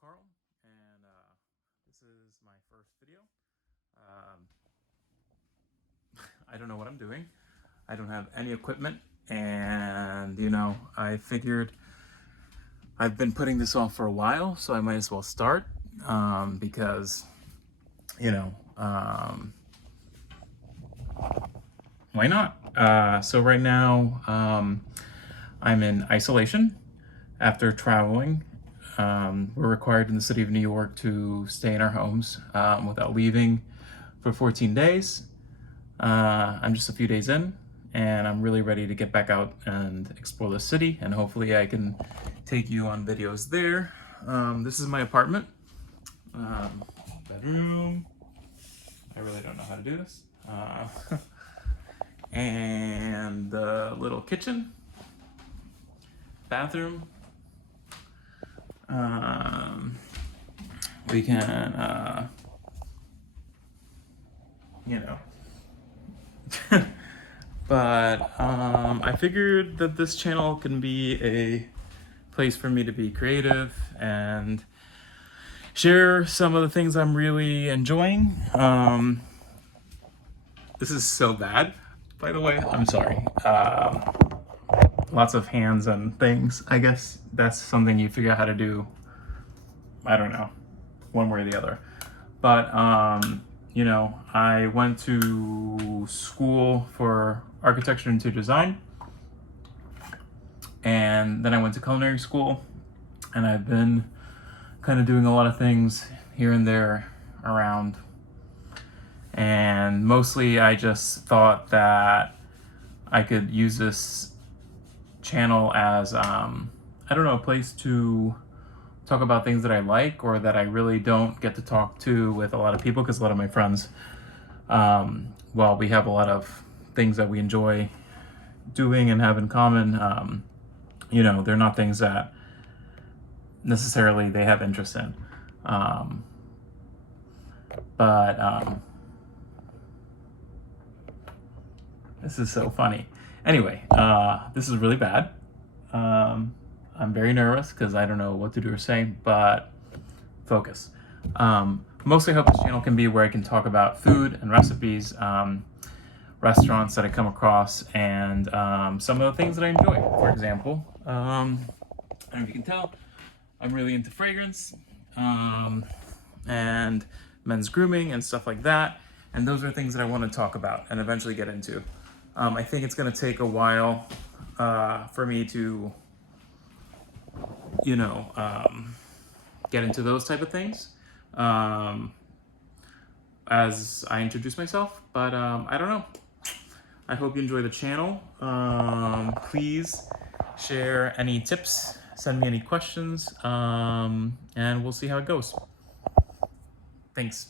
Carl, and this is my first video. I don't know what I'm doing. I don't have any equipment, and I figured I've been putting this off for a while, so I might as well start because why not? So right now I'm in isolation after traveling. We're required in the city of New York to stay in our homes without leaving for 14 days. I'm just a few days in, and I'm really ready to get back out and explore the city, and hopefully I can take you on videos there. This is my apartment. Bedroom. I really don't know how to do this. And the little kitchen. Bathroom. We can, but I figured that this channel can be a place for me to be creative and share some of the things I'm really enjoying. This is so bad, by the way. I'm sorry. Lots of hands and things. I guess that's something you figure out how to do. I don't know, one way or the other. But I went to school for architecture and interior design, and then I went to culinary school, and I've been kind of doing a lot of things here and there around, and mostly I just thought that I could use this channel as a place to talk about things that I like or that I really don't get to talk to with a lot of people, because a lot of my friends, while we have a lot of things that we enjoy doing and have in common, they're not things that necessarily they have interest in. This is so funny. Anyway, this is really bad. I'm very nervous because I don't know what to do or say, but focus. Mostly I hope this channel can be where I can talk about food and recipes, restaurants that I come across, and some of the things that I enjoy. For example, I don't know if you can tell, I'm really into fragrance and men's grooming and stuff like that. And those are things that I want to talk about and eventually get into. I think it's going to take a while for me to get into those type of things as I introduce myself, but I don't know. I hope you enjoy the channel. Please share any tips, send me any questions, and we'll see how it goes. Thanks.